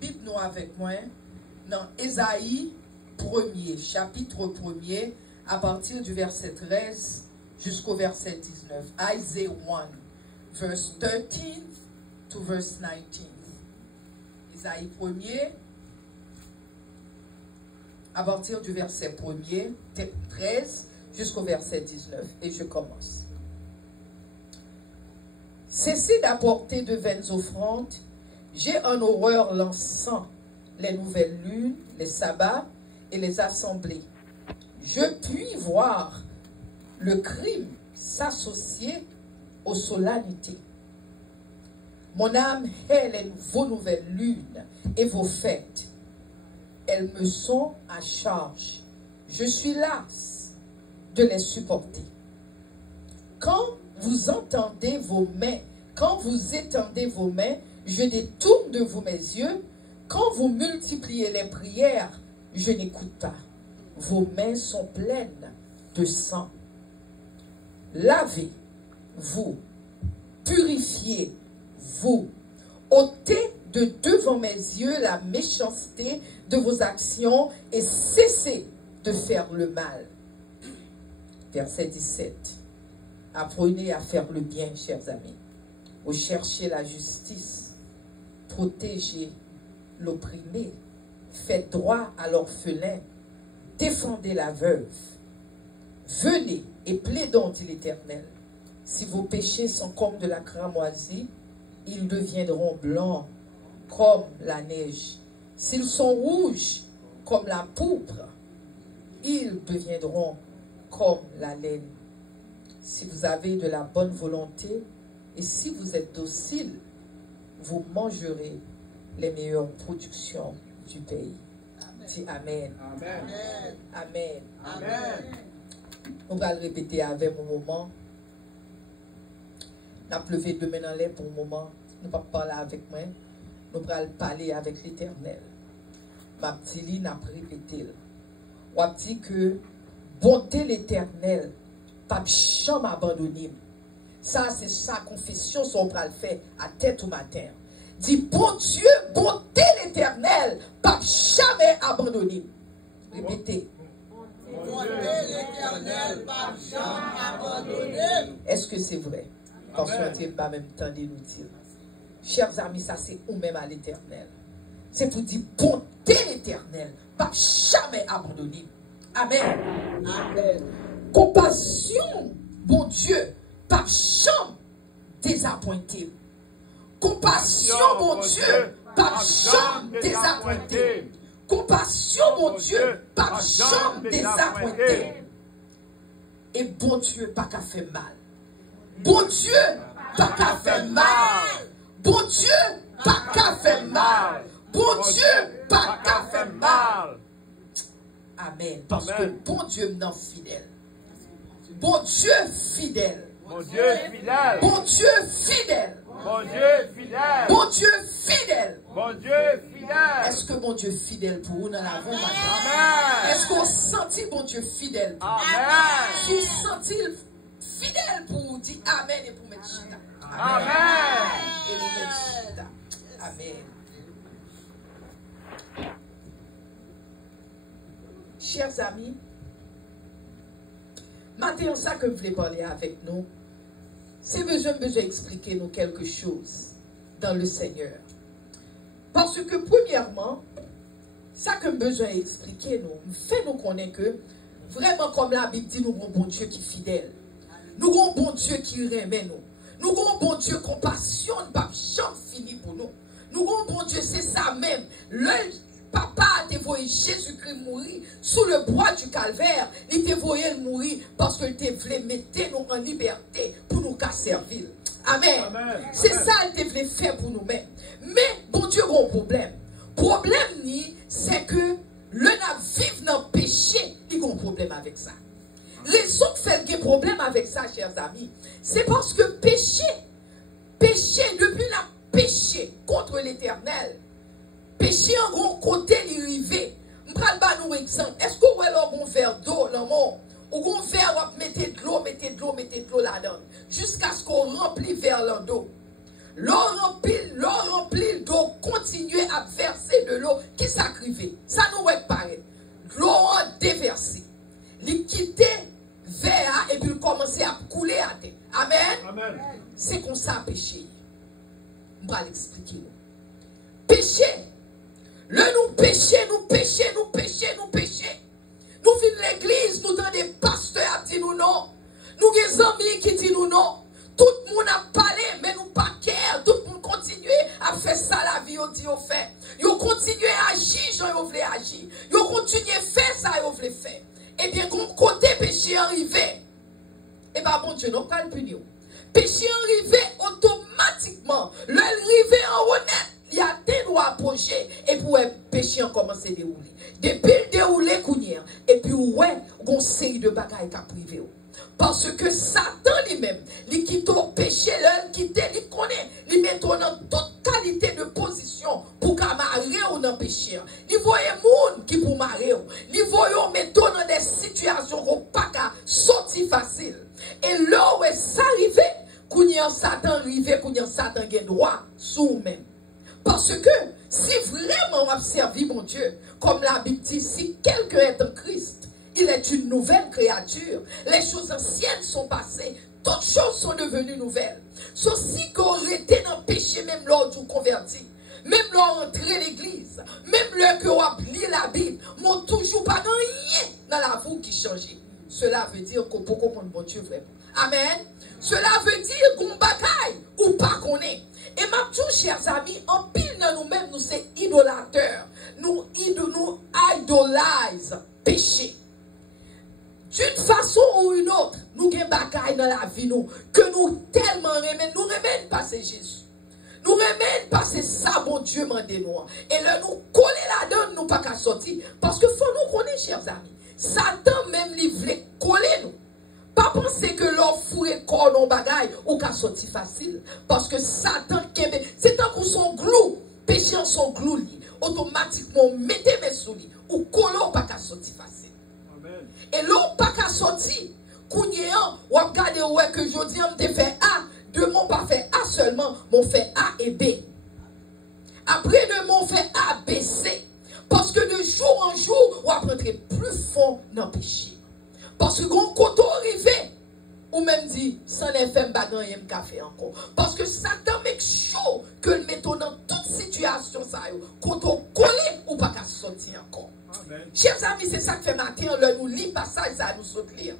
Bible nous avec moi dans Ésaïe 1er, chapitre 1er, à partir du verset 13 jusqu'au verset 19. Isaiah 1, verse 13 to verse 19. Ésaïe 1er, à partir du verset 1er, 13 jusqu'au verset 19. Et je commence. Cessez d'apporter de vaines offrandes. J'ai en horreur l'encens, les nouvelles lunes, les sabbats et les assemblées. Je puis voir le crime s'associer aux solennités. Mon âme hait vos nouvelles lunes et vos fêtes. Elles me sont à charge. Je suis lasse de les supporter. Quand vous entendez vos mains, quand vous étendez vos mains, je détourne de vous mes yeux. Quand vous multipliez les prières, je n'écoute pas. Vos mains sont pleines de sang. Lavez-vous, purifiez-vous. Ôtez de devant mes yeux la méchanceté de vos actions et cessez de faire le mal. Verset 17. Apprenez à faire le bien, chers amis. Vous cherchez la justice. Protégez l'opprimé, faites droit à l'orphelin, défendez la veuve. Venez et plaidons, dit l'Éternel. Si vos péchés sont comme de la cramoisie, ils deviendront blancs comme la neige. S'ils sont rouges comme la pourpre, ils deviendront comme la laine. Si vous avez de la bonne volonté et si vous êtes docile, vous mangerez les meilleures productions du pays. Dis Amen. Amen. Amen. Amen. On va le répéter avec mon moment. On a levé demain dans l'air pour un moment. Nous ne pas parler avec moi. Nous allons parler avec l'Éternel. Ma petite ligne n'a pas répété. On a dit que bonté l'Éternel, pas jamais abandonné. Ça, c'est sa confession, son bras le fait à tête au matin. Dit, bon Dieu, bonté l'Éternel, pas jamais abandonné. Répétez. Bonté l'Éternel, pas jamais abandonné. Est-ce que c'est vrai? Parce qu'on ne tient pas même temps de nous dire. Chers amis, ça c'est ou même à l'Éternel. C'est pour dire, bonté l'Éternel, pas jamais abandonné. Amen. Amen. Compassion, bon Dieu, pas jamais désappointé. Compassion, mon Dieu, pas jamais désappointé. Compassion, mon Dieu, pas jamais désappointé. Et bon Dieu, pas qu'à faire mal. Bon Dieu, pas qu'à faire mal. Bon Dieu, pas qu'à faire mal. Bon Dieu, pas qu'à faire mal. Amen. Parce que bon Dieu m'en fidèle. Bon Dieu fidèle. Mon Dieu fidèle. Bon Dieu fidèle. Mon Dieu fidèle. Bon Dieu fidèle. Mon Dieu fidèle. Est-ce que bon Dieu fidèle pour vous dans la vie? Amen. Est-ce qu'on sentit bon Dieu fidèle pour vous? Amen. Si vous sentez fidèle pour vous, dites Amen et pour mettre chita. Amen. Et nous mettre chita. Amen. Chers amis, maintenant ça que vous voulez parler avec nous, c'est besoin expliquer nous quelque chose dans le Seigneur. Parce que premièrement, ça que nous besoin expliquer nous, fait nous connaître que vraiment comme la Bible dit, nous avons un bon Dieu qui est fidèle. Nous avons un bon Dieu qui remet nous. Nous avons un bon Dieu compassion, pas jamais fini pour nous. Nous avons un bon Dieu, c'est ça même. Le papa a dévoyé Jésus-Christ mourir sous le bois du calvaire. Il dévoyé le mourir parce qu'il te voulait mettre nous en liberté pour nous servir. Amen. Amen. C'est ça qu'il voulait faire pour nous-mêmes. Mais bon Dieu a un problème. Problème c'est que le n'a vivre dans le péché, il a un problème avec ça. Raison qui fait un problème avec ça, chers amis, c'est parce que péché, depuis la péché contre l'Éternel, péché en gros côté l'irivé. Je prends un exemple. Est-ce que vous avez un verre d'eau dans le monde? Ou un verre, mettez de l'eau là-dedans. Jusqu'à ce qu'on remplit vers l'eau. l'eau remplie d'eau, continuer à verser de l'eau qui s'acrivait. Ça nous paraît. L'eau déversée. Il quittait vers et puis il commençait à couler à terre. Amen. Amen. C'est comme ça péché. On va l'expliquer. Péché. Nous péchons. Nous venons l'église, nous avons des pasteurs qui disent nous non. Nous avons des amis qui disent nous non. Tout le monde a parlé, mais nous pas care. Tout le monde continue à faire ça la vie, on dit on fait. Ils continuent à agir, ils voulaient agir. Ils continuent à faire ça, ils voulaient faire. Et bien, quand côté péché arrivé, et bien, bon Dieu, non pas le punir. Péché arrivé automatiquement. Le arrivé en honnête, il y a des lois approchées et pour le péché a commencé à dérouler. Depuis le déroulé, et puis ouais, on série de bagailles qui a privé. Parce que Satan lui-même, il quitte au péché, il quitte, il connaît, il met dans toute qualité de position pour qu'il marre ou dans le péché. Il voit les gens qui pour marrer, il voit les mettre dans des situations où pas qu'à sortir facile. Et là où ça arrive, quand Satan arrive, quand Satan a droit sur vous-même. Parce que si vraiment on a servi mon Dieu, comme la Bible dit, si quelqu'un est en Christ, il est une nouvelle créature. Les choses anciennes sont passées. Toutes choses sont devenues nouvelles. Sauf si qu'on était dans le péché, même lors du converti, même lors d'entrer l'église, même lors qu'on a plié la Bible, m'ont toujours pas rien dans la vie qui change. Cela veut dire qu'on peut comprendre mon Dieu vraiment. Amen. Cela veut dire qu'on bagaille ou pas qu'on est. Et ma tout, chers amis, en pile de nous-mêmes, nous sommes idolâteurs. Nous idolise péché. D'une façon ou une autre, nous avons des bagailles dans la vie, nous, que nous tellement remettons. Nous remettons passer Jésus. Nous remettons passer ça, bon Dieu, m'a nous. Et là, nous coller là-dedans, nous pas qu'à sortir. Parce que faut nous connaître, chers amis. Satan même, il voulait coller nous. Pas penser que l'on fourre corps dans bagaille ou qu'à sortir facile. Parce que Satan, c'est tant qu'on son glou, péché en son glou, automatiquement, mettez mes souliers ou coller ou pas qu'à sortir facile. Et là, pas qu'à sortir. Kounyean, ou regardez ouais que je dis, on te fait A. De mon pas fait A seulement, mon fait A et B. Après de mon fait A, B, C. Parce que de jour en jour, on va rentrer plus fort dans le péché. Parce que quand on arrive, ou même dit, sans les femmes bagan yem café encore. Parce que Satan make chaud que le mettons dans toute situation, ça, quand on colle, ou pas qu'à sortir encore. Amen. Chers amis, c'est ça que fait matin, nous lit passage, ça nous saute lire.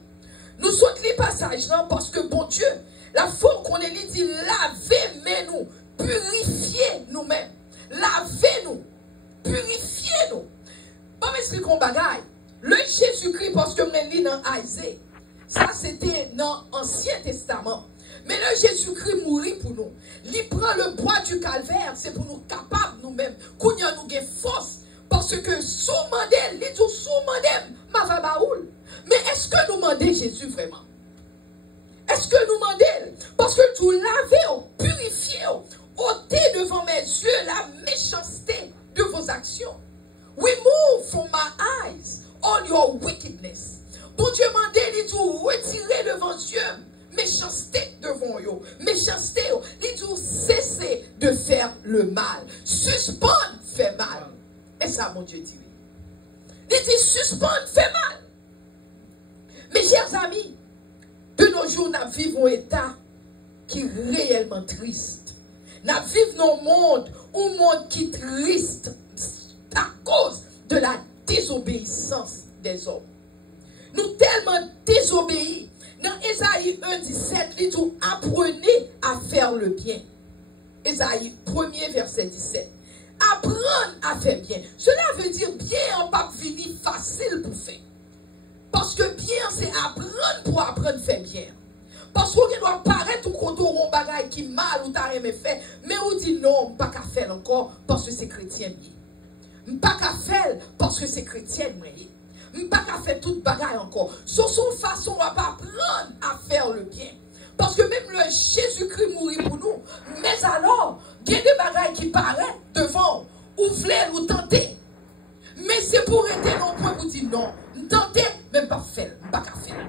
Nous saute lire passage, non, parce que bon Dieu, la fois qu'on est dit, lavez-nous, purifiez nous-mêmes, lavez-nous, purifiez-nous. Bon, m'expliquons bagaille. Le Jésus-Christ, parce que je lis dans Isaiah, ça c'était dans l'Ancien Testament. Mais le Jésus-Christ mourit pour nous. Il prend le bois du calvaire, c'est pour nous capables nous-mêmes, qu'on y a nous des forces. Parce que sous mandel, il dit sous mandel, ma va baoul. Mais est-ce que nous demandons Jésus vraiment? Est-ce que nous demandons? Parce que tout lavez, purifiez, ôtez devant mes yeux la méchanceté de vos actions. Remove from my eyes all your wickedness. Bon Dieu m'a dit, retirer devant Dieu méchanceté devant eux. Méchanceté, il dit cessez de faire le mal. Suspendre fait mal. Et ça, mon Dieu dit. Il dit suspendre fait mal. Mes chers amis, de nos jours, nous vivons un état qui est réellement triste. Nous vivons dans un monde qui est triste à cause de la désobéissance des hommes. Nous tellement désobéis. Dans Ésaïe 1,17, il dit apprenez à faire le bien. Ésaïe 1er verset 17. Apprendre à faire bien. Cela veut dire bien en pas venir facile pour faire. Parce que bien c'est apprendre pour apprendre à faire bien. Parce qu'on doit paraître ou qu'on a un bagage qui mal ou t'as aimé faire, mais on dit non, pas qu'à faire encore parce que c'est chrétien bien. Pas qu'à faire parce que c'est chrétien bien. Pas qu'à faire toute bagaille encore. Sur son façon, on va pas apprendre à faire le bien. Parce que même le Jésus-Christ mourit pour nous. Mais alors, il y a des bagailles qui paraissent devant, ou voulez ou tenter. Mais c'est pour être non point pour dire non. Tenter, mais pas faire, pas qu'à faire.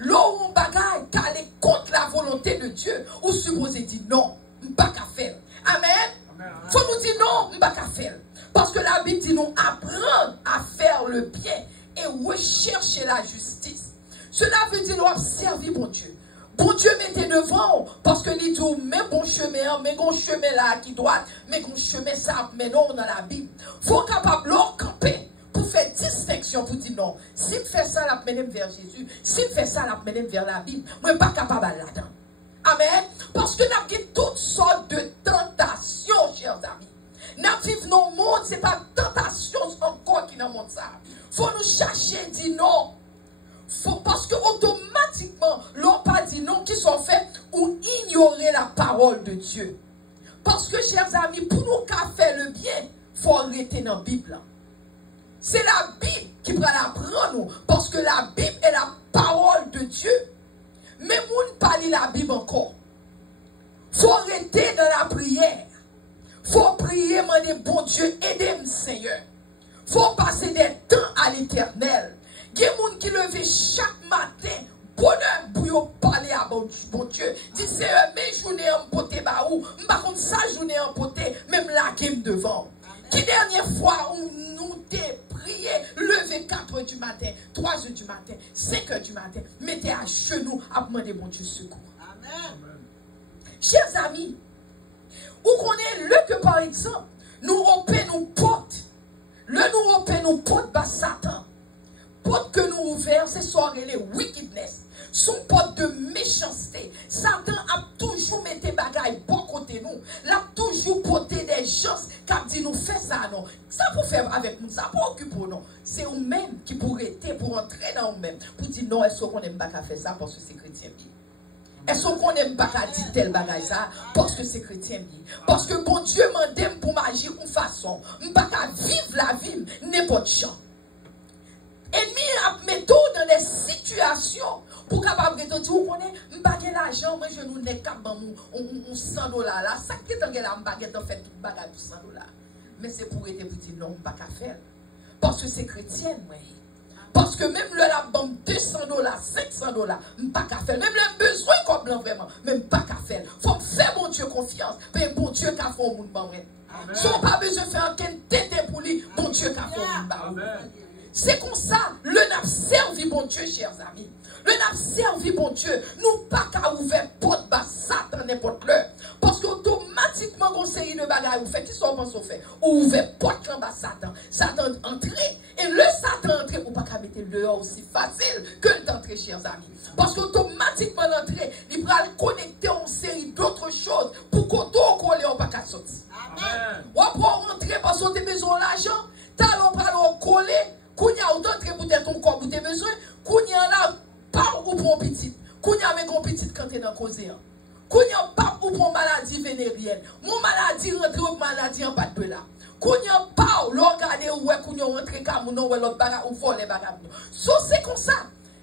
Là où on bagaille, qui allait contre la volonté de Dieu, ou supposé dire non, pas qu'à faire. Amen. Faut nous dire non, pas qu'à faire. Parce que la Bible dit nous apprendre à faire le bien et rechercher la justice. Cela veut dire nous servir bon Dieu. Bon Dieu mettez devant parce que il dit mais bon chemin, mais bon chemin là qui doit, mais bon chemin ça mais non dans la Bible. Faut capable leur camper pour faire distinction pour dire non. Si me fait ça la mener vers Jésus, si me fait ça la mener vers la Bible, moi pas capable là-dedans. Amen. Parce que nous avons toutes sortes de tentations, chers amis. Nous vivons dans le monde, ce n'est pas tentation encore qui nous montre ça. Il faut nous chercher, dire non. Parce que automatiquement, l'on pas dit non qui sont faits ou ignorer la parole de Dieu. Parce que, chers amis, pour nous faire le bien, il faut arrêter dans la Bible. C'est la Bible qui va l'apprendre nous. Parce que la Bible est la parole de Dieu. Mais nous ne pas lire la Bible encore. Il faut arrêter dans la prière. Il faut prier, demander bon Dieu, aidez-moi Seigneur. Il faut passer des temps à l'éternel. Il y a des gens qui lèvent chaque matin, bonheur pour parler à bon Dieu. Dites Seigneur, mes journées en poté, par contre, sa journée en poté, même la game devant. Qui dernière fois où nous t'ai prié, levé 4 h du matin, 3 h du matin, 5 h du matin, mettez à genoux à demander bon Dieu secours. Amen. Chers amis, où qu'on est le que par exemple, nous opérons nos portes. Le nous opérons nos portes bas Satan. Porte que nous ouvrons, c'est soirée les wickedness. Son porte de méchanceté. Satan a toujours mis des bagailles bon côté nous. Il a toujours porté des gens qui dit nous fait ça non. Ça pour faire avec nous, ça pour occuper nous. C'est nous-mêmes qui pourrait être pour entrer dans nous-mêmes. Pour dire non, est-ce qu'on n'aime pas qu'à faire ça parce que c'est chrétien bien. Est-ce qu'on n'aime pas qu'à dire tel bagage ça parce que c'est chrétien bien. Parce que bon Dieu m'aime pour m'agir une façon. Je ne pas qu'à vivre la vie n'importe champ. Et mis tout dans des situations pour capable de dire vous connaissez m'baguer l'argent moi je nous n'ai qu'à on 100 $, là ça qui est dans la baguette en fait tout bagage pour 100 $, mais c'est pour être pour dire non pas qu'à faire parce que c'est chrétien moi parce que même le la bombe 200 $, 500 $, pas qu'à faire même les besoins comme blanc vraiment même pas qu'à faire faut faire mon Dieu confiance mais bon Dieu qu'a fait au monde ba vrai sans pas besoin faire aucun tété pour lui bon Dieu qu'a fait au monde ba. C'est comme ça, le n'a servi bon Dieu, chers amis. Le n'a servi bon Dieu. Nous pas qu'à ouvrir porte bas Satan n'importe l'heure. Parce qu'automatiquement, on série de bagages, vous faites qui sont en fait. Ou ouvrir porte en bas Satan. Satan entrer. Et le Satan entrer, ou pas qu'à mettre dehors aussi facile que d'entrer, chers amis. Parce qu'automatiquement, l'entrée, il va le connecter en série d'autres choses pour qu'on coller au pas qu'à sortir. Amen. Ou pour rentrer parce qu'on a besoin d'argent, talon pour coller. Kounya ou d'entrer pour ton corps pour tes besoins, Kounya là, pas ou pour petit. Kounya avec un petit quand tu es dans le causé. Kounya pas ou pour maladie vénérienne. Mon maladie rentre ou maladie en bas de là. Kounya pas ou regarder où est Kounya rentre comme non ou l'autre bagarre ou voler bagarre. So c'est comme ça.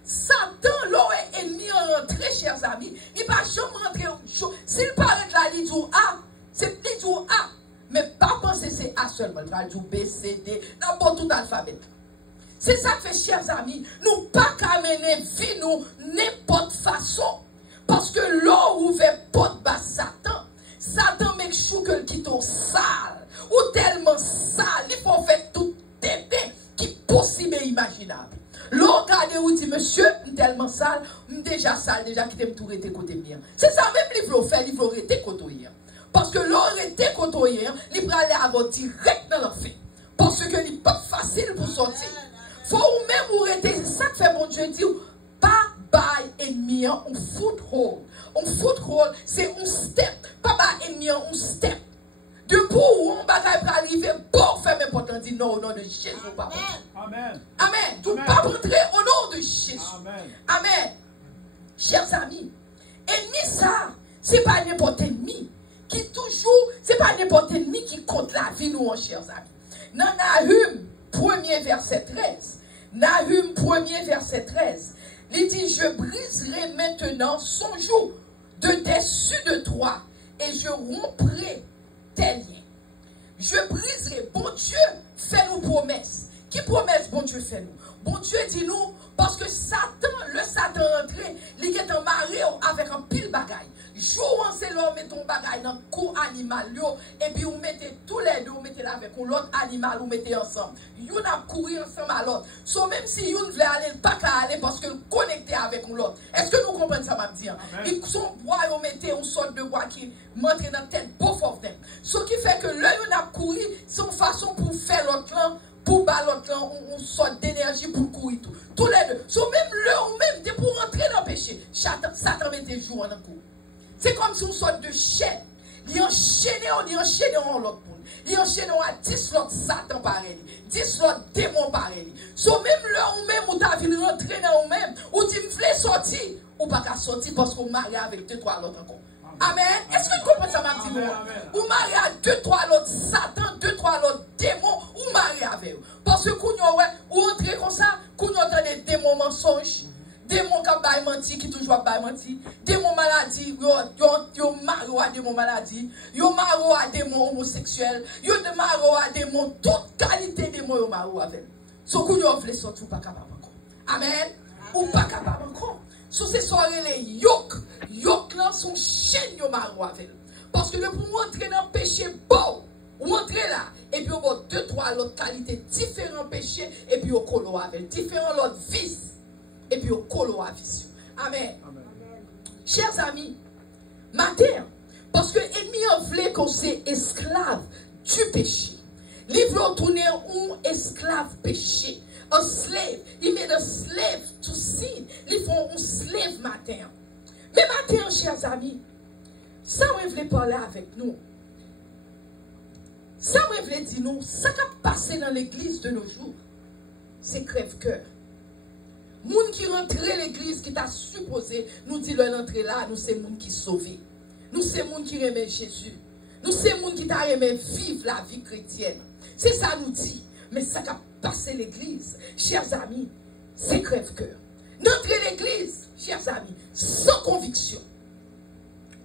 Satan l'aurait ennemi rentré, chers amis. Il va jamais rentrer. S'il paraît là, il dit A, c'est il dit A. Mais pas penser c'est A seulement. Il va dire B, C, D, d'abord tout l'alphabet. C'est ça que fait, chers amis, nous pas qu'à mener vie nous n'importe façon. Parce que l'eau ouvre porte bas Satan. Satan make sure que le quitte sale. Ou tellement sale, il faut faire tout tété qui possible et imaginable. L'eau regarde ou dit, monsieur, tellement sale, déjà sale, déjà qui t'aime tout rester côté bien. C'est ça même livre fait, livre rester côté. Parce que l'eau rester côté, il va aller avoir direct dans l'enfer. Parce que il n'est pas facile pour sortir. Faut ou même ou rester, ça que fait mon Dieu dit, pas by ennemi, un foothold. Un foothold, c'est un step. Pas by ennemi, un step. Debout où on va arriver, pour faire mes potes, dit non au nom de Jésus. Amen. Amen. Tout pas rentrer au nom de Jésus. Amen. Amen. Chers amis, ennemi ça, c'est pas n'importe ennemi qui toujours, c'est pas n'importe ennemi qui compte la vie nous, chers amis. Dans Nahum, 1er verset 13. Nahum 1er verset 13. Il dit, je briserai maintenant son joug de dessus de toi et je romprai tes liens. Je briserai. Bon Dieu fait nous promesses. Qui promesse bon Dieu fait nous? Bon Dieu dit nous, parce que Satan, le Satan entré, il est en marée avec un pile bagaille. Jouant c'est l'homme mettez un bagage dans le cou animal, et puis vous mettez tous les deux, vous mettez là avec l'autre animal, vous mettez ensemble. Vous a courir ensemble à l'autre. So, même si vous voulez aller, pas qu'à aller parce que vous connectez avec l'autre. Est-ce que nous comprenez ça, m'a dit? Ils sont bois, vous mettez une sorte de bois qui montre dans la tête, both of them. Ce qui fait que l'œil, on a couru, c'est une façon pour faire l'autre là, pour battre l'autre là, on sorte d'énergie pour courir tout. Tous les deux. So, même l'œil, ou même, pour rentrer dans le péché, Satan met des jours en cours. C'est comme si on sorte de chaîne. Il enchaîne en l'autre monde. Il enchaîne à 10 l'autre Satan pareil. 10 l'autre démon pareil. So même là ou même où tu as vu rentrer dans vous-même, ou tu me voulais sortir, ou pas qu'à sortir parce qu'on marie avec 2-3 l'autre encore. Amen. Est-ce que tu comprends ça, ma petite voix? Ou marie à 2-3 l'autre Satan, 2-3 l'autre démon, ou marie avec eux. Parce que ou entrer comme ça, qu'on entend des démons mensonges. Démon qui a menti, qui toujours a menti. Démon maladie, yo maro à démon maladie. Yo maro à démon homosexuel. Yo maro à démon, toute qualité de démon yo maro avec. So qu'on yo vle sortir ou pas capable encore. Amen. Ou pas capable encore. So c'est soirée les yok. Yok là son chaîne yo maro avec. Parce que le pour entrer dans le péché bon, ou entrer là, et puis on va 2-3 autres qualités, différents péchés, et puis on colo avec, différents autres vices. Et puis au colo à vision. Amen. Amen. Chers amis, matin, parce que l'ennemi a voulu qu'on soit esclave du péché. Il veut tourner un esclave péché. Un slave. Il met un slave to sin. Ils font un slave matin. Mais matin, chers amis, ça on veut parler avec nous. Ça on veut dire nous, ça qui a passé dans l'église de nos jours, c'est crève-cœur. Moun qui rentre l'église qui t'a supposé nous dit l'entrée là, nous c'est moun qui sauvé. Nous c'est moun qui remet Jésus. Nous c'est moun qui t'a remet vivre la vie chrétienne. C'est ça nous dit. Mais ça qui a passé l'église, chers amis, c'est crève-cœur. N'entrer l'église, chers amis, sans conviction.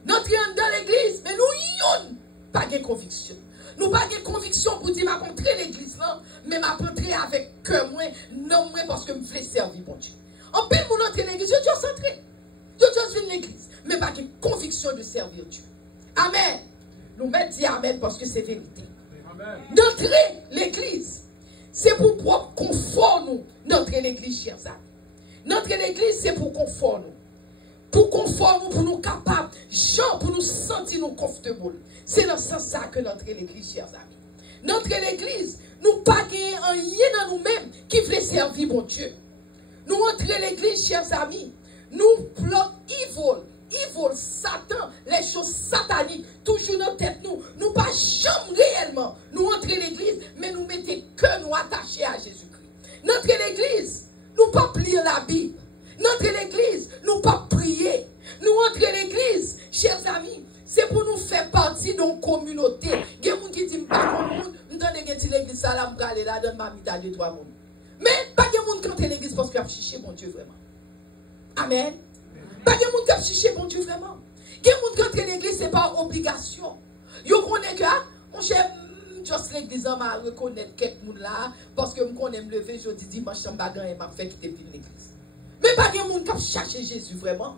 N'entrer dans l'église, mais nous n'avons pas de conviction. Nous n'avons pas de conviction pour dire, je vais entrer l'église là, mais je vais entrer avec cœur, non, parce que je veux servir mon Dieu. En plus, pour entrer l'église, je dois entrer. Je dois venir l'église, mais pas de conviction de servir Dieu. Amen. Nous mettons dit Amen parce que c'est vérité. D'entrer l'église, c'est pour propre confort nous. D'entrer l'église, chers amis. D'entrer l'église, c'est pour confort nous. Pour confort nous, pour nous capables, gens, pour nous sentir nous confortables. C'est dans ce sens que d'entrer l'église, chers amis. D'entrer l'église, nous pas gagner un lien dans nous-mêmes qui veut servir mon Dieu. Nous entrer l'église, chers amis, nous plot evil, Satan, les choses sataniques, toujours dans tête nous. Nous pas jamais réellement, nous entrer l'église, mais nous mettons que nous attachés à Jésus-Christ. D'entrer l'église, nous pas plier la Bible. D'entrer l'église, nous pas prier. Nous entrer l'église, chers amis, c'est pour nous faire partie d'une communauté. Il y a des gens qui disent, pas comme nous, nous donnons l'église, ça là, nous allons là, donne ma mita de 3 monde. Mais pas de gens qui entrent l'église parce qu'ils ont cherché mon Dieu vraiment. Amen. Pas de gens qui ont cherché mon Dieu vraiment. Il y a des gens qui entrent l'église, ce n'est pas obligation. Ils connaissent que, mon cher, juste l'église, on va reconnaître quelques gens là, parce que je connais me lever, je dis dimanche, je vais m'a fait quitter l'église. Mais pas de gens qui ont cherché Jésus vraiment.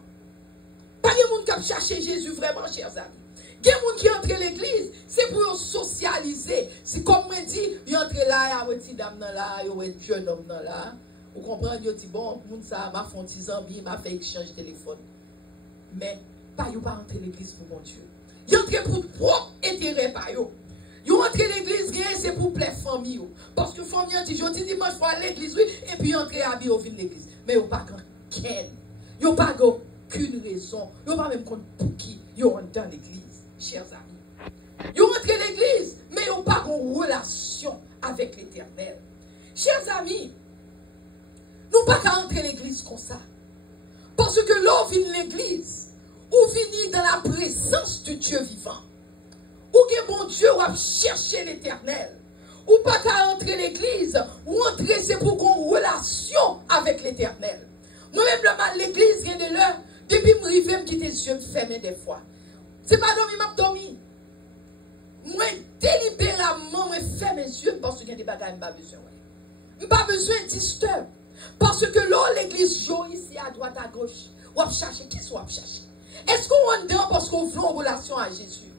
Pas de gens qui ont cherché Jésus vraiment, chers amis. Il y a des gens qui entrent l'église, c'est pour socialiser. C'est comme moi dit, ils entrent là, il y a un petit dame là, il y a un jeune homme là. Vous comprenez, ils disent, bon, ça m'a fait un petit zombie, m'a fait échange téléphone. Mais, pas entrer l'église pour mon Dieu. Ils entrent pour propre intérêt, pas yo. Ils entrent l'église, c'est pour plaire famille. Parce que famille dit, je dis dimanche, je vais à l'église, oui, et puis entrer à l'église. Mais ils n'ont pas qu'elle. Ils n'ont pas aucune raison. Ils n'ont pas même compte pour qui ils sont dans l'église, chers amis. Ils entrent l'église, mais ils n'ont pas de relation avec l'Éternel. Chers amis, nous pas qu'à entrer l'église comme ça. Parce que là, on vient l'église, ou vient dans la présence de Dieu vivant. Ou que mon Dieu va chercher l'Éternel. Ou pas qu'à entrer l'église, ou entrer c'est pour qu'on ait une relation avec l'Éternel. Moi-même, le mal l'église vient de l'heure, depuis que je suis arrivé, je quitte les yeux fermés des fois. Ce n'est pas dormi, je dormi. Moi, délibérément, je ferme mes yeux parce qu'il y a des bagages que je n'ai pas besoin. Je n'ai pas besoin de disturb. Parce que là, l'église joue ici à droite, à gauche. On va chercher qui soit chercher. Est-ce qu'on est dedans parce qu'on veut en relation à Jésus?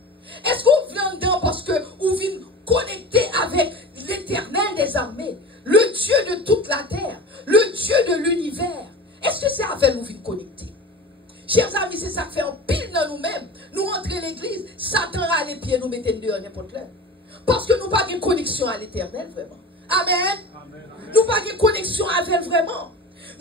Est-ce qu'on vient dedans parce qu'on vient connecter avec l'Éternel des armées, le Dieu de toute la terre, le Dieu de l'univers? Est-ce que c'est avec nous vient connecter? Chers amis, c'est ça que fait en pile dans nous-mêmes. Nous rentrons l'église, Satan a les pieds, nous mettons dehors n'importe l'heure. Parce que nous n'avons pas de connexion à l'Éternel, vraiment. Amen. Nous n'avons pas de connexion avec vraiment.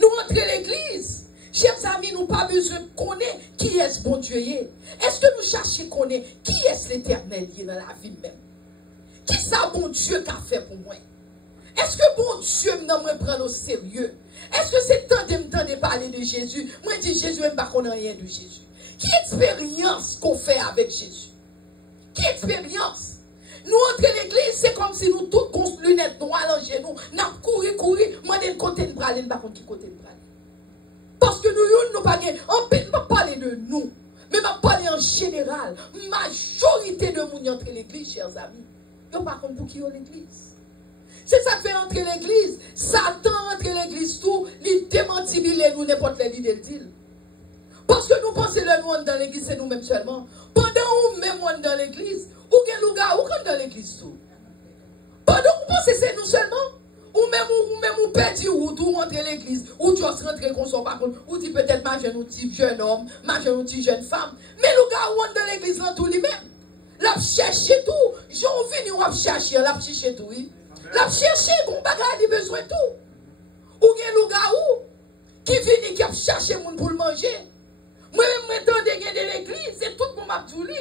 Nous rentrons l'église. Chers amis, nous n'avons pas besoin de connaître qui est ce bon Dieu. Est-ce que nous cherchons à connaître qui est l'Éternel dans la vie même? Qui est ce bon Dieu qu'a fait pour moi? Est-ce que bon Dieu me prend au sérieux? Est-ce que c'est temps de me parler de Jésus? Moi, je dis Jésus, je ne sais pas rien de Jésus. Qui expérience qu'on fait avec Jésus? Qui expérience? Nous entrons l'église, c'est comme si nous tous nos lunettes noires allongées, nous avons couru, moi d'un côté de bras, pas contre qui côté de bras. Parce que nous pas on ne peut pas parler de nous, mais on parler en général. Majorité de nous entre l'église, chers amis. Nous pas contre pour qui est l'église. C'est ça qui fait entrer l'église. Satan entre l'église tout, il démentit nous n'importe quelle idée de deal. Parce que nous pensons que nous dans l'église, c'est nous-mêmes seulement. Pendant où même on dans l'église, ou bien nous gars, ou dans l'église tout. Pendant que vous pensez que c'est nous seulement, ou même ou perdu ou tout rentrer l'église, ou tu vas rentrer comme ça par contre, ou dit peut-être ma jeune outil jeune homme, ma jeune outil jeune femme. Mais nous gars, ou dans l'église là tout lui-même. L'a chercher tout. J'ai envie de chercher, l'a chercher tout, oui. L'a chercher, bon bagage, il a besoin de tout. Ou bien nous gars, ou qui vient qui a cherché moun pour le manger. Moi-même, je m'entendais de l'église, c'est tout pour ma touli.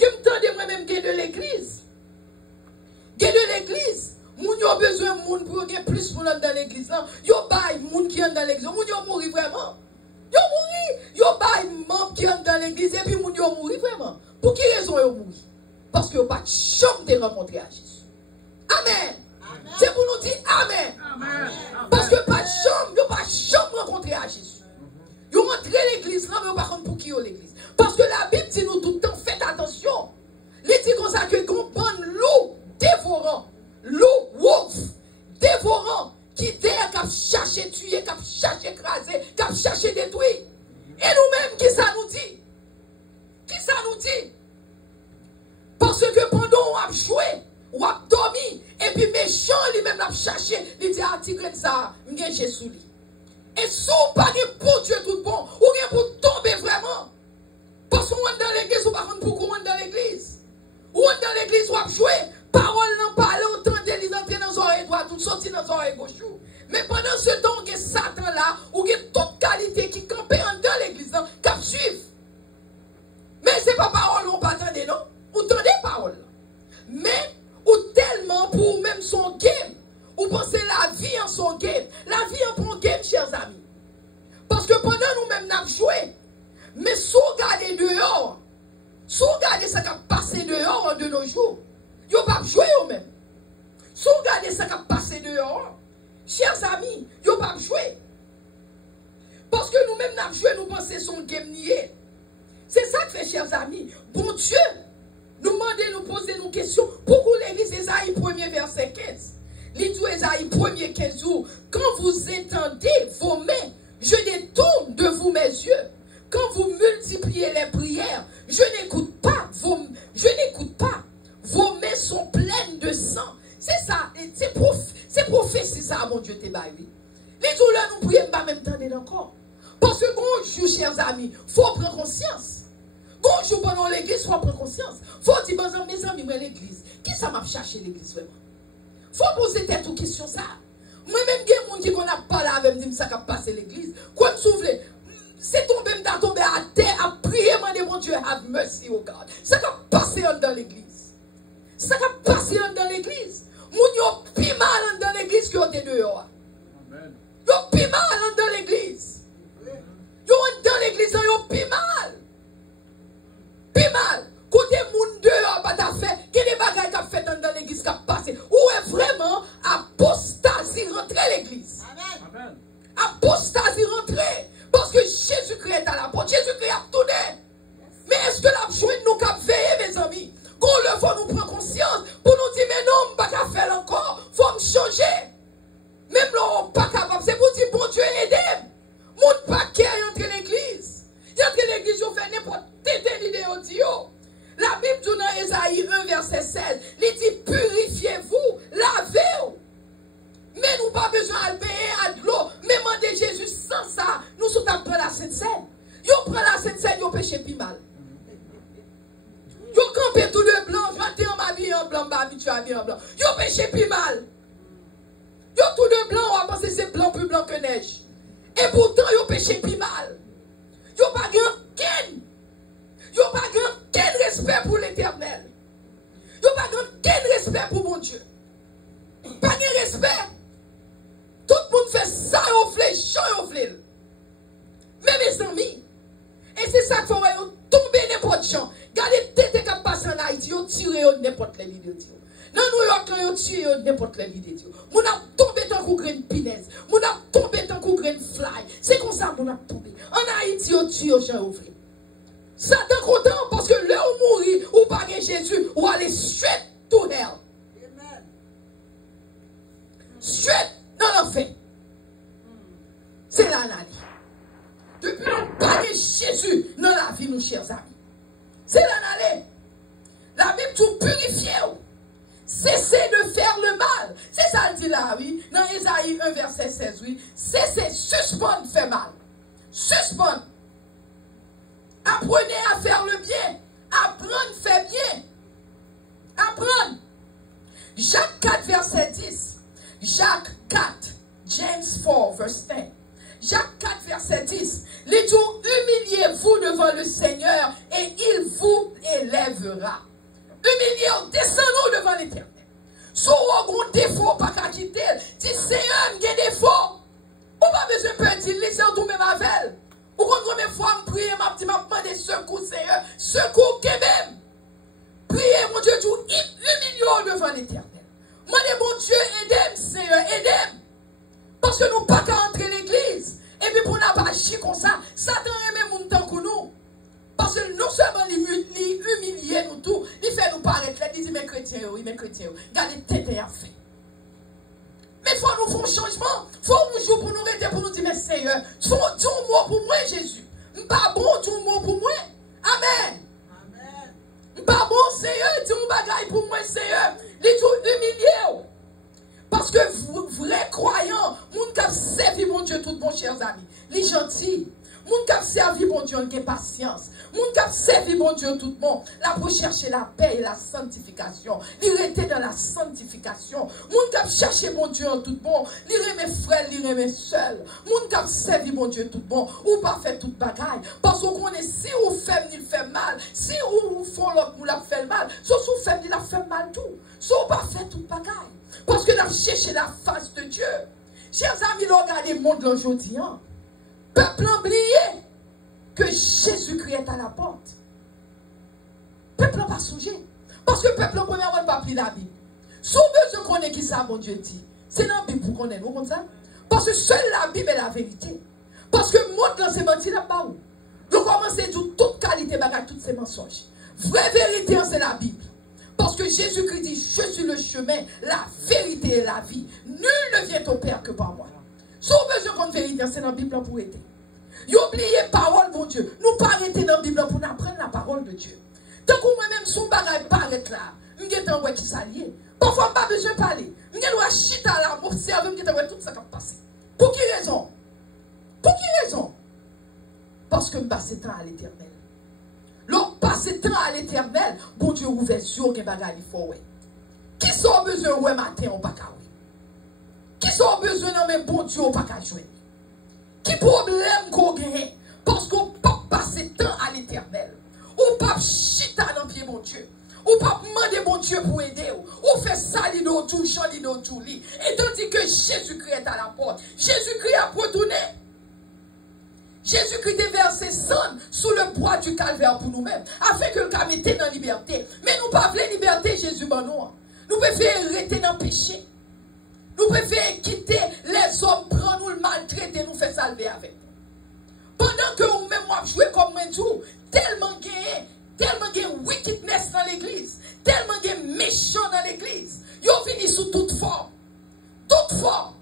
Je m'entendais moi-même de l'église. De l'église, moun yo besoin de moun pour gagner plus moun dans l'église. Yo bay moun qui est dans l'église, moun yo mouri vraiment. Yo mouri, yo bay moun qui est dans l'église et puis moun yo mouri vraiment. Pour qui raison yo mouri? Parce que yo pas de chambre de rencontrer à Jésus. Amen. C'est pour nous dire Amen. Amen. Parce que pas de chambre, yo pas de chambre rencontrer à Jésus. Vous rentrez l'église, là, mais par contre, pour qui est l'église? Parce que la Bible dit nous tout le temps, faites attention. Il dit comme ça que comprendre loup dévorant, loup wolf dévorant, qui terre, qui a cherché tuer, qui a cherché écraser, qui a cherché détruire. Et nous-mêmes, qui ça nous dit? Qui ça nous dit? Parce que pendant on a joué, on a dormi, et puis méchant lui-même l'a cherché, il dit ah, tigre ça, m'gage sous lui. Et si vous pas pour Dieu tout bon, ou bien pour tomber vraiment. Parce qu'on est dans l'église, ou pas pour qu'on est dans l'église. Ou est dans l'église, ou à jouer, parole n'en parle, autant de les entrer dans les oreilles droites, ou sortir dans les oreilles gauche. Mais pendant ce temps, il y a Satan là, ou il y a toute qualité qui campe dans l'église, qui suivent. Mais ce n'est pas parole, on pas attendre, non? Ou tendez parole. Mais, ou tellement pour même son game. Ou pensez la vie en son game. La vie en son game, chers amis. Parce que pendant nous-mêmes, nous avons joué. Mais si vous regardez dehors, si vous regardez ce qui a passé dehors de nos jours, vous n'avez pas joué vous-même. Si vous regardez ce qui a passé dehors, chers amis, vous n'avez pas joué. Parce que nous-mêmes, nous avons joué, nous pensons son game nié. C'est ça que fait, chers amis. Bon Dieu, nous demandez, nous poser nos questions. Pourquoi l'église Ésaïe 1er verset 15? L'Ésaïe Ésaïe 1er 15 jours. Quand vous étendez vos mains, je détourne de vous mes yeux. Quand vous multipliez les prières, je n'écoute pas. Vos mains sont pleines de sang. C'est ça. C'est prophétie ça, mon Dieu, t'es baillé. Les jours là, nous prions pas même temps encore. Parce que bon jour, chers amis, il faut prendre conscience. Bon jour pendant l'église, il faut prendre conscience. Il faut dire, mes amis, moi l'église. Qui ça m'a cherché l'église vraiment? Faut poser tête aux questions ça. Moi-même, il y a des gens qui qu'on a parlé avec moi, ça qui a passé l'église. Quand vous souvenez, c'est tombé à terre, à prier, demander mon Dieu, have mercy, oh God. Ça qui a passé dans l'église. Ça qui a passé dans l'église. Moun yo pi mal dans l'église qui ont été dehors. Yo pi mal dans l'église. Yo dans l'église, yo pi mal. Pi mal. Côté moun dehors, pas ta fait. Quel est bagaille qui a fait dans l'église qui a passé? Où est vraiment apostasie rentrer l'église? Amen. Apostasie rentrer. Parce que Jésus-Christ est à la porte. Jésus-Christ a tout donné. Mais est-ce que la joie nous cap veiller, mes amis? Qu'on le faut nous prendre conscience pour nous dire, mais non, je ne peux pas faire encore. Il faut me changer. Même là, on n'est pas capable. besoin de payer à de l'eau. Mais demandez Jésus sans ça. Nous sommes à prendre la Sainte Seine. Yo prend la Sainte Seine, yo péché plus mal. Yo campé tout de blanc. J'entends en m'habiller en blanc, m'habitué à habiller en blanc. Yo péché plus mal. Yo tout de blanc, on va penser que c'est blanc plus blanc que neige. Et pourtant, yo péché plus mal. Yo pas aucun respect pour l'Éternel. Yo pas aucun respect pour mon Dieu. Pas de respect. Tout le monde fait ça, on flèche, chant, on flèche. Mais mes amis, et c'est ça qu'il faut voir, tomber n'importe champ. Regardez, tête qui passe en Haïti, on tire n'importe les vidéos. Dans New York, on tire n'importe les vidéos. On a tombé dans le grain de pinaise. On a tombé dans le grain de fly. C'est comme ça qu'on a tombé. En Haïti, on tire, on ouvre. Ça t'en content parce que là où mourir, ou pas Jésus, ou aller straight to hell. Straight dans l'enfer. C'est l'année. Depuis nous pas Jésus dans la vie, nos chers amis. C'est l'année. La Bible tout purifier. Cessez de faire le mal. C'est ça le dit là, oui. Dans Isaïe 1, verset 16, oui. Cessez, suspendre faire mal. Suspendre. Apprenez à faire le bien. Apprendre, faire bien. Apprendre. Jacques 4, verset 10. Jacques 4, James 4, verset 10. Jacques 4, verset 10. Les jours, humiliez-vous devant le Seigneur et il vous élèvera. Humiliez, descendons devant l'Éternel. Si vous avez un défaut, pas qu'à quitter. Si Seigneur, j'ai des défauts. Ou pas besoin de petit, laissez tout même avec. Ou quand combien de fois je prie, je demande secours, Seigneur. Secours, que même. Priez, mon Dieu, tout humiliez devant l'Éternel. Demandez, mon Dieu, aidez-moi, Seigneur, aidez-moi. Parce que nous ne pouvons pas entrer l'église. Et puis pour nous pas chier comme ça, Satan aime mon temps que nous. Parce que non seulement il humilie nous tout, il fait nous paraître là, il dit mes chrétiens, oui, mes chrétiens, regardez tête et affaire. Mais il faut nous faire un changement. Il faut un jour pour nous arrêter, pour nous dire, mais Seigneur, dis un mot pour moi, Jésus. Pas bon, dis un mot pour moi. Amen. Amen. Pas bon, Seigneur, dis un bagaille pour moi, Seigneur. Il dit humilié. Parce que vrai croyant, moun k'ap servi mon Dieu tout bon chers amis. Les gentils. Moun k'ap servi mon Dieu en patience. Moun k'ap servi mon Dieu tout bon. La pour chercher la paix et la sanctification. Il était dans la sanctification. Moun k'ap chercher mon Dieu en tout bon. Il remet frère, il remet seul. Moun k'ap servi mon Dieu tout bon. Ou pas fait toute bagaille. Parce qu'on est si ou fait, il fait mal. Si ou font l'autre, nous l'a fait mal. Soit ou fait, il a fait mal tout. Soit ou pas fait toute bagaille. Parce que nous avons cherché la face de Dieu. Chers amis, regardez le monde aujourd'hui. Hein? Peuple oublié que Jésus-Christ est à la porte. Peuple n'a pas songé. Parce que peuple, premièrement, n'a pas pris la Bible. Si on veut qu'on ait qui ça, mon Dieu dit, c'est dans la Bible pour qu'on ait, vous comme ça? Parce que seule la Bible est la vérité. Parce que le monde, dans ces menti, n'a pas où. Donc, commencez à dire toute qualité, bagage, tous ces mensonges. Vraie vérité, c'est la Bible. Parce que Jésus-Christ dit, je suis le chemin, la vérité et la vie. Nul ne vient au Père que par moi. Si on a besoin qu'on vérité, c'est dans la Bible pour aider. Vous oubliez parole, mon Dieu. Nous pas arrêter dans la Bible pour apprendre la parole de Dieu. Tant que moi-même, son bagage paraît là, je suis en train de s'allier. Parfois, je n'ai pas besoin de parler. Je dois chiter là, observer, je dois tout ça qui a passé. Pour qui raison? Pour qui raison? Parce que je passe temps à l'Éternel. Lorsque passe temps à l'Éternel, bon Dieu ouvre les yeux, qui bagage il faut. Qui sont besoin de matin ou pas? Qui sont besoin de même bon Dieu ou pas? Qui problème qu'on gagne? Parce qu'on ne peut pas passer temps à l'Éternel. Ou pas chita dans le pied mon Dieu. Ou pas demander mon Dieu pour aider. Ou faire ça dans tout, chant dans tout lit. Et tandis que Jésus-Christ est à la porte. Jésus-Christ a retourné. Jésus-Christ est versé sang sous le bois du calvaire pour nous-mêmes. Afin que le cas mette dans la liberté. Mais nous ne pas la liberté, Jésus, ben nous. Nous préférons rester dans le péché. Nous préférons quitter les hommes, prendre nous le maltraiter, nous faire salver avec. Pendant que nous-mêmes, nous jouons comme nous, tellement de wickedness dans l'église, tellement de méchants dans l'église. Ils viennent sous toute forme. Toute forme.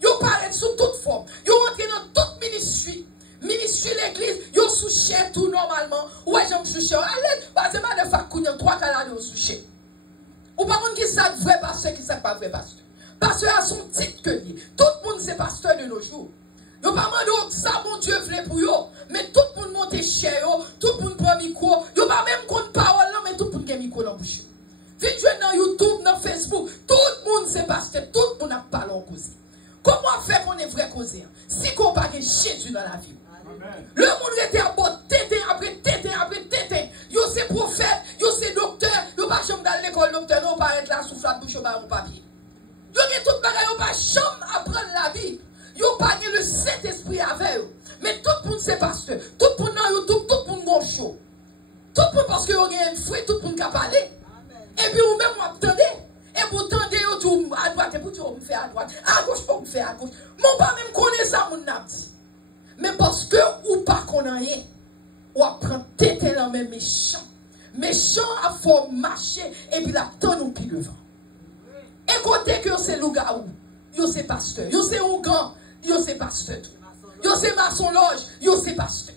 Ils paraissent sous toute forme. Ils rentrent dans toute ministry. Ministry l'église, ils sous cher tout normalement. Ouais, j'aime sous cher. Allez, parce que je vais faire 3 canaux au sous cher. Ou pas qui ça vrai pasteur, qui ça pas vrai pasteur. Parce que à son titre que lui, tout le nos jours. Yo pas demandé ça, mon Dieu, voulait pour yo. Mais tout le monde monte chez yo, tout le monde prend micro. Yo pas même contre parole, mais tout le monde a micro dans la bouche. Vite jouer dans YouTube, dans Facebook, tout le monde sait pasteur, tout le monde a parlé en cause. Comment faire qu'on est vrai causé? Si qu'on pas Jésus dans la vie. Amen. Le monde était à bord, tétin après tétin après tétin. Yo c'est prophète, yo c'est docteur, yo pas chambre dans l'école docteur, non pas être là sous la bouche au papier. Yo gen tout bagay, yo pas chambre apprendre la vie. Yo pas le Saint-Esprit avec eux. Mais tout le monde c'est pasteur, tout le monde dans YouTube, tout le monde gon chaud. Tout le monde parce que yo gen un fruit, tout le monde ka parler. Et puis ou même vous attendez. Et vous attendez, vous dites à droite, et vous dites, vous faites à droite, à gauche, vous faites à gauche. Mon pas même connaît ça, mon dit. Mais parce que ou pas connaît, ou apprend tété dans mes méchants. Méchants à faut marcher, et puis la tonne ou puis devant. Et côté que c'est loup-garou, yo c'est pasteur, yo c'est ougan, yo c'est pasteur. Yo c'est maçon loge, yo c'est pasteur.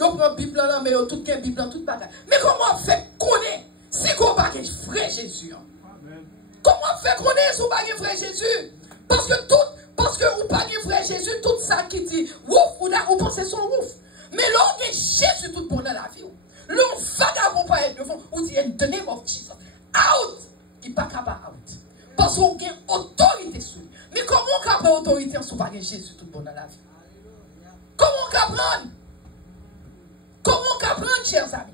Yo prend Bible là, mais yo tout qu'un Bible dans toute bagaille. Mais comment fait connaître? Si qu'on pas vrai Jésus. Comment faire qu'on est sous pas vrai Jésus? Parce que vous pas vrai Jésus, tout ça qui dit ouf, ou pensez son ouf. Mais là, on est Jésus tout bon dans la vie. Là, on vagabond pas être devant, on dit in the name of Jesus. Out! Il n'est pas capable out. Parce qu'on a autorité sur lui. Mais comment on peut prendre autorité sous pas Jésus tout bon dans la vie? Comment on peut prendre? Comment on peut prendre, chers amis?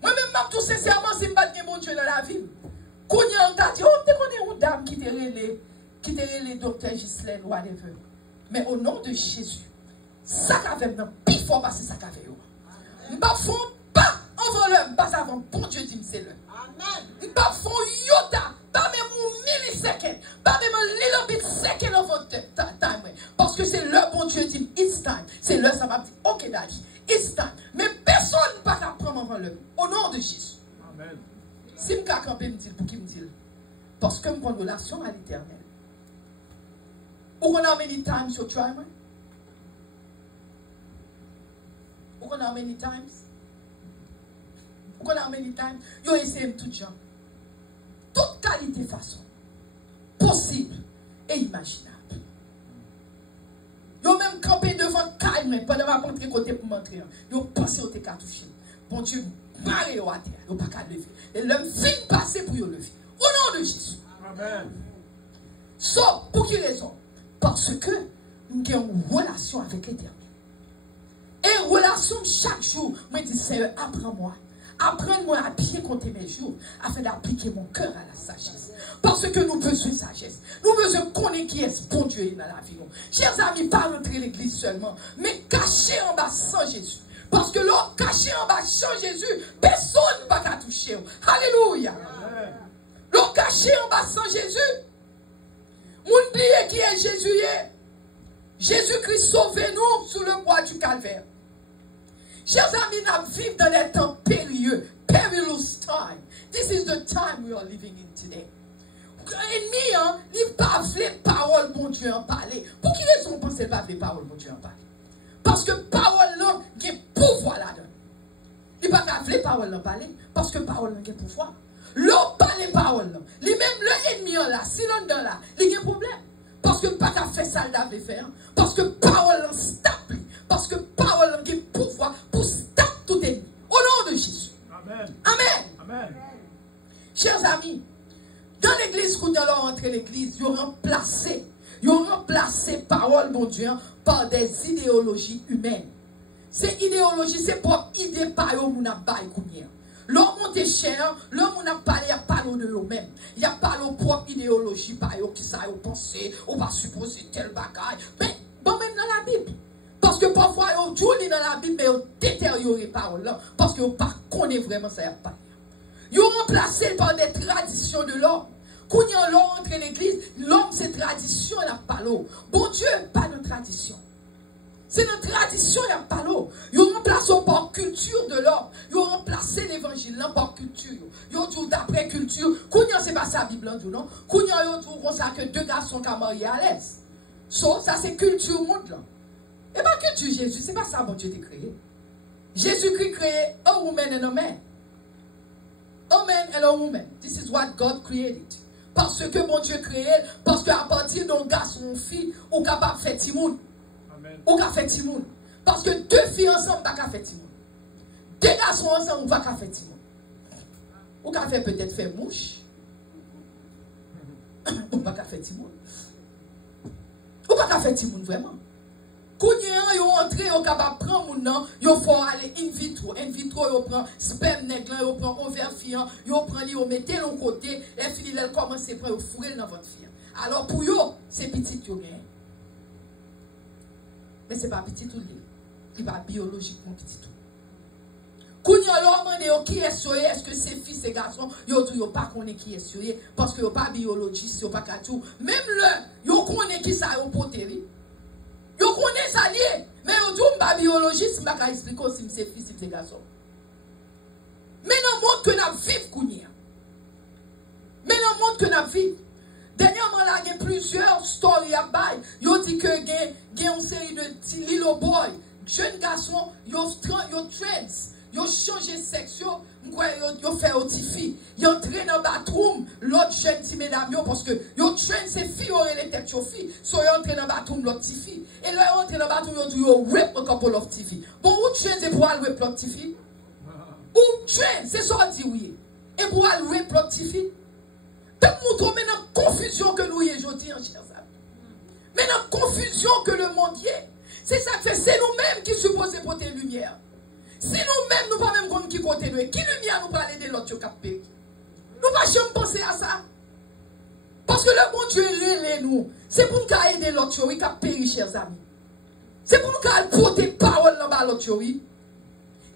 Moi-même, tout sincèrement, si je ne pas bon Dieu dans la vie, quand on t'a dit, oh, tu connais une dame qui te relève docteur Ghislaine ou whatever. Mais au nom de Jésus, ça qu'avait maintenant, plus fort parce que ça qu'avait eu. Je ne fais pas avant l'heure, pas avant, bon Dieu dit, c'est l'heure. Je ne fais yota, pas même un millisecond, pas même un little bit second of time. Parce que c'est l'heure, bon Dieu dit, it's time. C'est l'heure, ça m'a dit, ok, daddy, it's time. Mais personne ne peut pas prendre avant l'heure. Au nom de Jésus. Amen. Si je peux camper, me dit pour qui me dit? Parce que je prends une relation à l'éternel. Ou qu'on a many times you try, man? Ou qu'on a many times? Ou qu'on a many times? Yo essayé tout genre. Toute qualité façon. Possible et imaginable. Yo même campé devant calme pendant ma contre côté pour m'entrer. Yo pensé au te touché. Bon Dieu, barré au à terre. Yo pas qu'à lever. Et l'homme fin passer pour yo lever. Au nom de Jésus. Amen. So, pour quelle raison? Parce que nous avons une relation avec l'Éternel. Et une relation chaque jour, moi je dis Seigneur, apprends-moi. Apprends-moi à bien compter mes jours afin d'appliquer mon cœur à la sagesse. Parce que nous besoin de sagesse. Nous besoin de connaître qui est bon Dieu dans la vie. Chers amis, pas rentrer l'église seulement, mais cacher en bas sans Jésus. Parce que l'on caché en bas sans Jésus, personne ne va pas toucher. Alléluia. L'on caché en bas sans Jésus. Moun oubliez qui est Jésus. Jésus-Christ sauve-nous sous le bois du calvaire. Chers amis, nous vivons dans des temps périlleux, perilous time. This is the time we are living in today. Ennemi, il pas les paroles bon Dieu en parler. Pour qui raison on pense pas les paroles bon Dieu en parler? Parce que parole là, il y a pouvoir là-dedans. Il pas les paroles en parler parce que parole là, il y a pouvoir. L'on parle les paroles là. Lui-même l'ennemi là, si l'on dans là, il y a un problème. Parce que pas qu'à faire ça le faire. Parce que parole là stable. Parce que parole là, il y a pouvoir pour stable tout ennemi. Au nom de Jésus. Amen. Amen. Amen. Chers amis, dans l'église, quand on rentre l'église, ils ont remplacé parole, mon Dieu, par des idéologies humaines. Ces idéologies, c'est pour idée par eux, mon abaye combien. L'homme monte cher, l'homme n'a pas il y a pas de eux-mêmes. Il n'y a pas de propre idéologie par eux qui ça penser, ou pas supposer tel bagage. Mais bon, même dans la Bible. Parce que parfois, ils ont dans la Bible, mais ils ont détérioré les paroles là. Parce qu'ils n'ont pas connu vraiment ça. Ils ont remplacé par des traditions de l'homme. Quand il y a l'homme entre l'église, l'homme c'est tradition, il n'y a pas l'eau. Bon Dieu, pas de tradition. C'est notre tradition, il n'y a pas l'eau. Ils ont remplacé par culture de l'homme. Ils ont remplacé l'évangile par culture. Ils ont dit d'après culture. Quand il y a, c'est pas ça la Bible, non? Quand il y a, ils ont dit que deux garçons qui sont mariés à l'aise. So, ça c'est culture monde là. Et pas culture Jésus, c'est pas ça bon Dieu t'a créé. Jésus-Christ créé a woman and a man. A man and a woman. This is what God created. Parce que bon Dieu créé, parce qu'à partir d'un garçon garçon, une fille, ou capable de faire Timoun. Ou capable de faire Timoun. Parce que deux filles ensemble, pas capable de faire Timoun. Deux garçons ensemble, on va pas faire Timoun. Ou capable peut-être faire mouche. Ou pas capable de faire Timoun. Ou pas capable de faire Timoun vraiment. Kounyen, yo entre, yo capable prendre moun nan, yo faut aller in vitro. In vitro, yo prend sperme nèg lan, yo prend ovaire fiant, yo prend li, yo mette l'on côté, les filles, elles commencent à prendre, yo fourrer dans votre fille. Alors pour yo, c'est petit yo gen. Mais c'est pas petit tout li. Il pas biologiquement petit tout. Kounyen, yo demande yo qui est soye, est-ce que c'est fille, c'est garçon, yo tout yo pas connaît qui est soye, parce que yo pas biologiste, yo pas katou. Même le, yo connaît qui ça yo poteri. Yo connaît ça lié, mais yo dit pas biologiste, m'a ka expliquer si c'est fils, si c'est garçon. Mais dans le monde que nous vivons, Kounia. Mais dans le monde que nous vivons, dernièrement là, il y a plusieurs stories à bail. Yo dit que il y a une série de little boy, jeunes garçons, yo trans, yo changé sexe, yo fait au tifi, yo entré dans le bathroom, l'autre jeune ti mesdames yo, parce que yo trans c'est fille, yo les têtes yo fille, so yo entré dans le bathroom l'autre tifi. Et là, on entre dans le bateau, on dit, on rip un couple of TV. Bon, ou train, c'est pour aller rip l'autre TV? Ou train, c'est ça qu'on dit, oui. Et pour aller rip l'autre TV? Tout le monde met dans la confusion que nous y est aujourd'hui, chers amis. Mais dans la confusion que le monde y est. C'est ça que c'est nous-mêmes qui supposons porter lumière. Si nous-mêmes, nous ne pas même comme qui côté nous, qui lumière nous parle de l'autre capé? Nous ne pas jamais penser à ça. Parce que le bon Dieu relève nous. C'est pour nous aider l'autre, oui, qui a péri, chers amis. C'est pour nous porter parole dans l'autre, oui.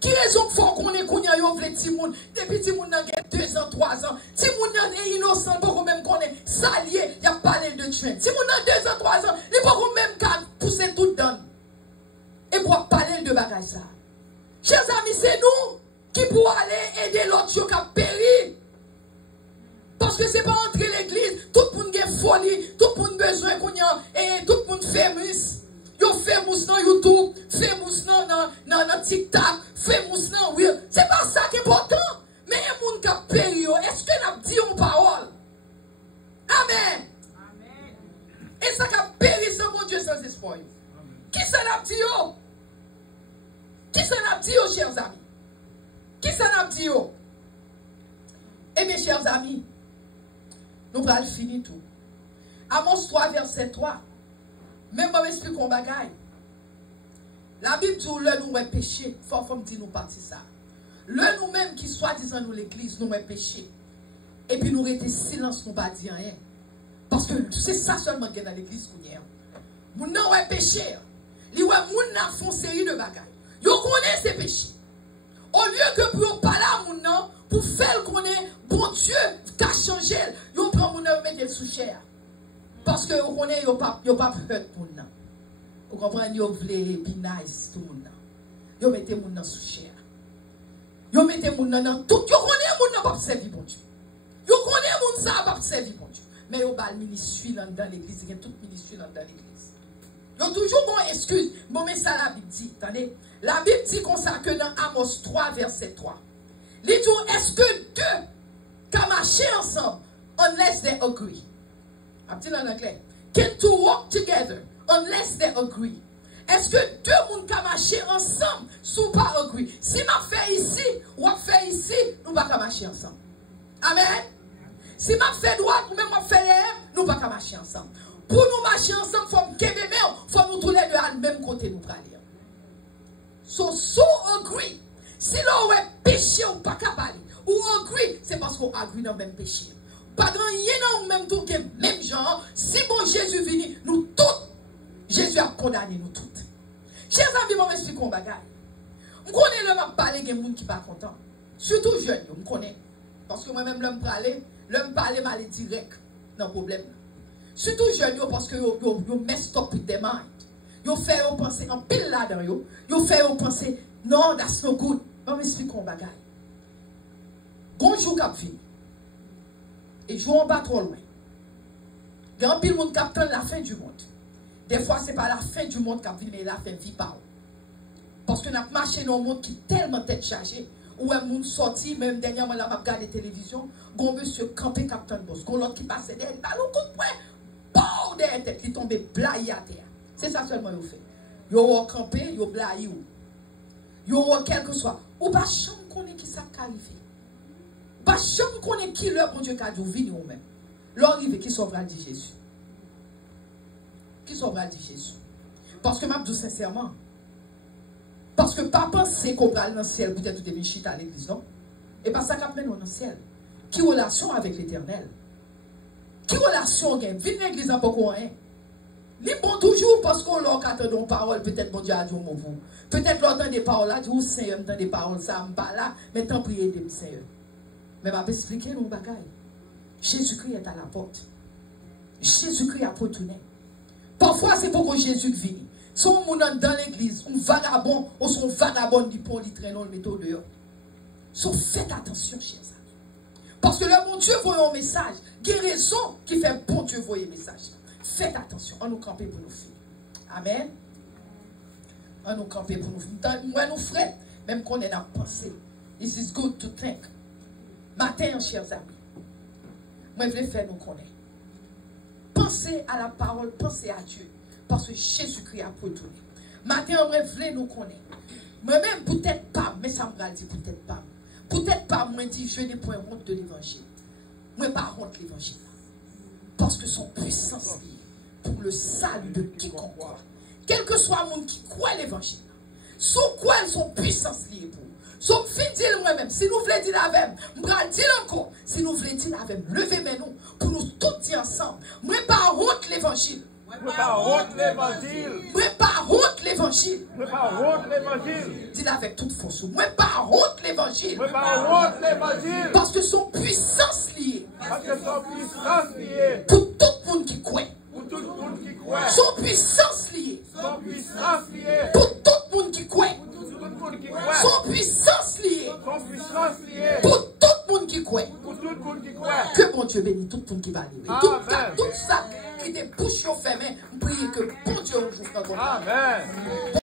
Qui raison qu'il faut qu'on ait qu'on y a eu petit monde, depuis petit monde n'a 2 ans, 3 ans. Si monde est innocent, pour même qu'on est salié, il y a parlé de train. Si monde a 2 ans, 3 ans, il faut qu'on même qu'à pousser tout dedans. Et pour parler de bagage ça. Chers amis, c'est nous qui pouvons aller aider l'autre qui a péri. Parce que ce n'est pas entrer l'église, tout le monde a folie, tout le monde a besoin qu'on y a, et tout le monde famous. Yo famous dans YouTube, famous dans TikTok, famous dans Will. C'est pas ça qui est important. Mais il y a des gens qui ont péri. Est-ce que nous dit une parole? Amen. Amen. Et ça qui a péri sans mon Dieu sans espoir. Qui ça n'a dit? Qui ça n'a dit, chers amis? Qui ça n'a dit? Eh bien, chers amis, nous allons finir tout. Amos 3, verset 3. Même moi, m'explique un bagaille. La Bible dit le nous est péché. Il faut me dire nous partir ça. Le nous-mêmes qui soi-disant nous l'église, nous est péché. Et puis nous restons silence, nous pas dire rien. Parce que c'est ça seulement qui est dans l'église qu'on y est. Nous non est péché. Nous avons fait une série de bagailles. Nous connaissons ces péchés. Au lieu que pour parler à nous, pour faire qu'on est bon Dieu qui a changé, nous prenons nous mettre sous chair. Parce que vous connaissez, vous n'avez pas peur pour nous. Vous comprenez, vous voulez be nice tout le monde. Vous mettez les gens sous chair. Vous mettez les gens dans tout. Vous connaissez les gens qui ne servir bon Dieu. Vous connaissez les gens qui ne servir bon Dieu. Mais vous avez le ministère dans l'église. Il y a tout le ministère dans l'église. Vous avez toujours une excuse. Bon, mais ça, la Bible dit. Attendez. La Bible dit qu'on sait que dans Amos 3, verset 3. Il dit, est-ce que deux qui marchent ensemble, unless they agree? En anglais. Can two walk together unless they agree? Est-ce que deux personnes qui marcher ensemble sont pas agree? Si ma fait ici, ou fait ici, nous pas marcher ensemble. Amen. Si ma fait droite, ou même ma fait nous pas marcher ensemble. Pour nous marcher ensemble, il faut nous tous les deux à le même côté nous parler. So agree. Si l'on est péché ou pas capable, ou agree, c'est parce qu'on agree dans le même péché. Pas grand yon même tout que même genre. Si bon Jésus vini, nous tous, Jésus a condamné nous toutes. Chers amis, je m'explique un bagage. Je connais le m'a parler des gens qui pas content. Surtout jeunes, je connais. Parce que moi-même, l'homme parler mal direct dans le problème. Surtout jeunes, parce que vous messed up with their mind. Vous fait penser en pile là-dedans. Vous fait penser, non, that's no good. Je m'explique un bagage. Bonjour, cap fini. Et je ne vais pas trop loin. Il y a un pile monde qui attend la fin du monde. Des fois, ce n'est pas la fin du monde qui vient, mais la fin vie par. Parce que nous avons marché dans un monde qui est tellement tête chargée. Où un monde sorti, même dernièrement, là, je regarde la télévision, un monsieur campé captain boss, un l'autre qui passe derrière, il a un coup de poing, derrière tête, il tombe blaye à terre. C'est ça seulement vous fait. Vous campé, vous blaye ou. Vous quel que soit. Ou pas chambre connaît qui ça arrivé. Pas chambre connaît qui le bon Dieu qu'a dit venir ou même. L'arrivée qui sauvera dit Jésus. Qui sauvera dit Jésus. Parce que m'a dit sincèrement. Parce que pas penser qu'on va dans le ciel pour être tout chita à l'église, non? Et pas ça qu'on mène dans le ciel. Qui relation avec l'éternel? Qui relation gagne? Vite l'église en pourquoi hein? Li bon toujours parce qu'on leur attend des paroles, peut-être mon Dieu a dit au mot vous. Peut-être l'entend des paroles là, dit ou Seigneur m'entend des paroles, ça me pas là, mais tant prier de Seigneur. Mais m'a expliquer nos bagailles. Jésus-Christ est à la porte. Jésus-Christ a retourné. Parfois c'est pour que Jésus vienne. Son moun dans l'église, un vagabond ou son vagabond qui prend les traîneaux le métaux dehors. So faites attention, chers amis. Parce que le bon Dieu voit un message, guérison qui fait bon Dieu voyer un message. Faites attention, on nous camper pour nous filles. Amen. On nous camper pour nous filles. Moi, nous frères, même qu'on est dans la pensée. This is good to think. Matin, chers amis, moi, je vais faire nous connaître. Pensez à la parole, pensez à Dieu. Parce que Jésus-Christ a retourné. Matin, on va nous connaître. Moi-même, peut-être pas, mais ça me dit peut-être pas. Peut-être pas, moi, dit, je n'ai point honte de l'évangile. Moi, pas honte de l'évangile. Parce que son puissance est pour le salut de quiconque croit. Quel que soit le monde qui croit l'évangile. Son quoi son puissance liée pour. Son fin dire moi-même, si nous voulons dire avec, je vais dire encore, si nous voulons dire avec, levez-nous pour nous tous dire ensemble. Moi, pas honte l'évangile. Moi pas honte l'évangile. Moi pas honte l'évangile. Moi pas honte l'évangile. Dis-le avec toute force. Moi pas honte l'évangile. Moi pas honte l'évangile. Parce que son puissance liée. Parce que son puissance liée. Pour tout le monde qui croit. Pour tout le monde qui croit. Son puissance liée. Son puissance liée. Pour tout le monde qui croit. Pour tout le monde qui croit. Son puissance liée. Son puissance liée. Pour tout le monde qui croit. Pour tout le monde qui croit. Que bon Dieu bénisse tout le monde qui va arriver. Tout ça qui des bouches fermées, priez que bon Dieu vous fasse. Amen.